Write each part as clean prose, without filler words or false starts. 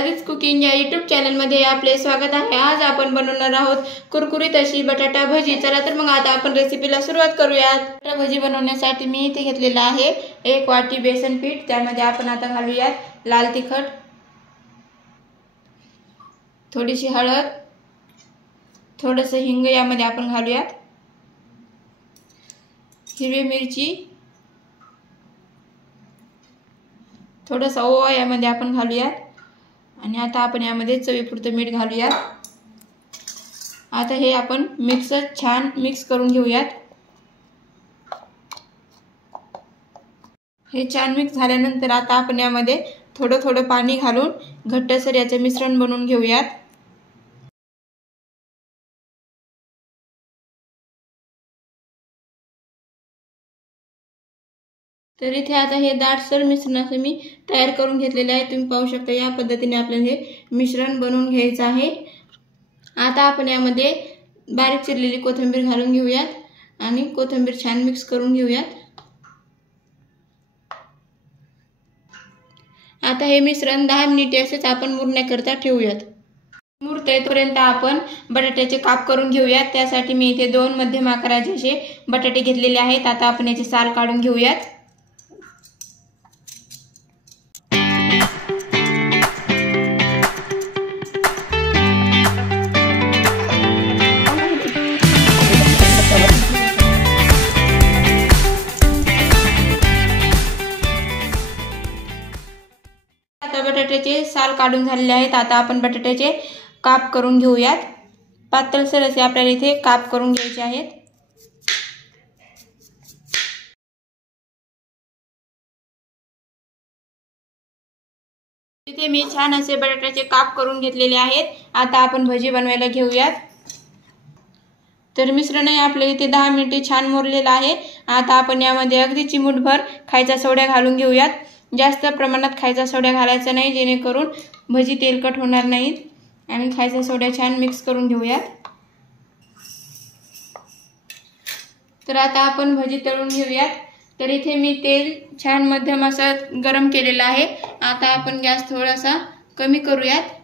राधीज cooking या YouTube चॅनलमध्ये आपले स्वागत आहे। आज आपण बनवणार आहोत कुरकुरीत अशी बटाटा भजी। चला तर मग आता आपण रेसिपीला सुरुवात करूयात। बटाटा भजी बनवण्यासाठी मी इथे घेतलेला आहे 1 वाटी बेसन पीठ। त्यामध्ये आपण आता घालूयात लाल तिखट, थोडीशी हळद, थोडंसं हिंग यामध्ये आपण घालूयात, हिरवी मिरची, थोडासा ओवा यामध्ये आपण घालूयात आणि आता आपण यामध्ये चवीपुरतं मीठ घालूयात। आता हे आपण छान मिक्स करून घेऊयात। हे छान मिक्स झाल्यानंतर आता आपण यामध्ये थोडं थोडं पाणी घालून घट्टसर याचे मिश्रण बनवून घेऊयात। तर इथे आता हे दाटसर मिश्रण मी तयार करून घेतलेले आहे। तुम्ही पाहू शकता या पद्धतीने आपल्याला हे मिश्रण बनवून घ्यायचं आहे। आता आपण यामध्ये बारीक चिरलेली कोथिंबीर घालून घेऊयात आणि कोथिंबीर छान मिक्स करून घेऊयात। आता हे मिश्रण 10 मिनिटे असेच आपण मुरण्याकरता ठेवूयात। मुरते तोपर्यंत आपण बटाट्याचे काप करून घेऊयात। त्यासाठी मी इथे 2 मध्यम आकाराचे असे बटाटे घेतलेले आहेत। आता आपण याचे साल काढून घेऊयात। आता बटाट्याचे साल काढून झालेले आहेत। आता आपण बटाट्याचे काप करून घेऊयात। पातळसर असे आपल्याला इथे काप करून घ्यायचे आहेत। इथे मी छान असे बटाट्याचे काप करून घेतलेले आहेत। आता आपण भजी बनवायला घेऊयात। तर मिश्रण आपल्याला इथे 10 मिनिटे छान मुरलेलं आहे। आता आपण यामध्ये अगदी चिमूटभर खायचा सोडा घालून घेऊयात। जास्त प्रमाणात खायचा सोडा घालायचा नाही, जेणेकरून भजी तेलकट होणार नाहीत। आणि खायचा सोडा छान मिक्स करून घेऊयात। तर आता आपण भजी तळून घेऊयात। तर इथे मी तेल छान मध्यम असं गरम केलेलं आहे। आता आपण गॅस थोडासा कमी करूयात।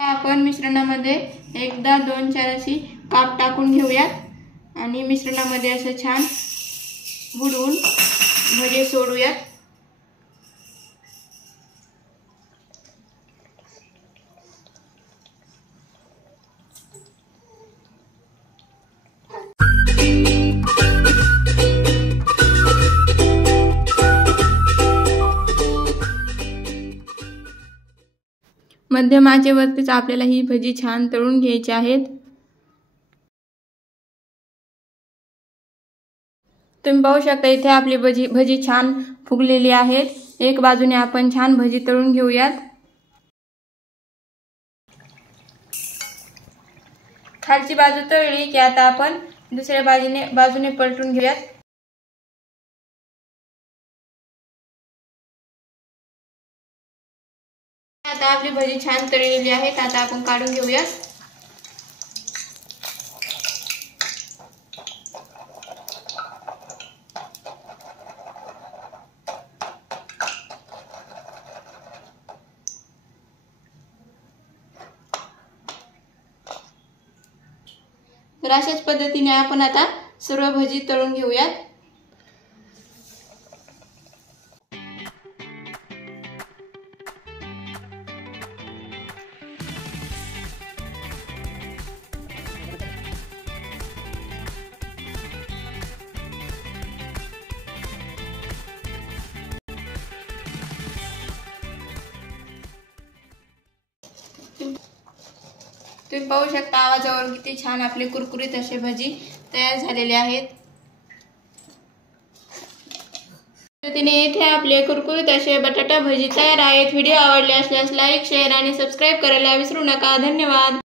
आपण मिश्रणामध्ये एकदा 2-4 अशी काप टाकून घेऊयात आणि मिश्रणामध्ये असं छान बुडवून भजी सोडूयात। मध्यम आचेवरतीच आपल्याला ही भजी छान तळून घ्यायची आहेत। तुम्ही पाहू शकता इथे आपली भजी छान फुगलेली आहेत। एक बाजूने आपण छान भजी तळून घेऊयात। खालची बाजू तळली की आता आपण दुसऱ्या बाजूने पलटून घेऊयात। आता आपली भजी छान तळलेली आहेत। आता आपण काढून घेऊयात। तर अशाच पद्धतीने आपण आता सर्व भजी तळून घेऊयात। तुम्ही पाहू शकता आवाजावर किती छान आपले कुरकुरीत असे भजी तयार झालेले आहेत। इथे आपले कुरकुरीत असे बटाटा भजी तयार आहेत। व्हिडिओ आवडले असल्यास लाईक, शेअर आणि सबस्क्राईब करायला विसरू नका। धन्यवाद।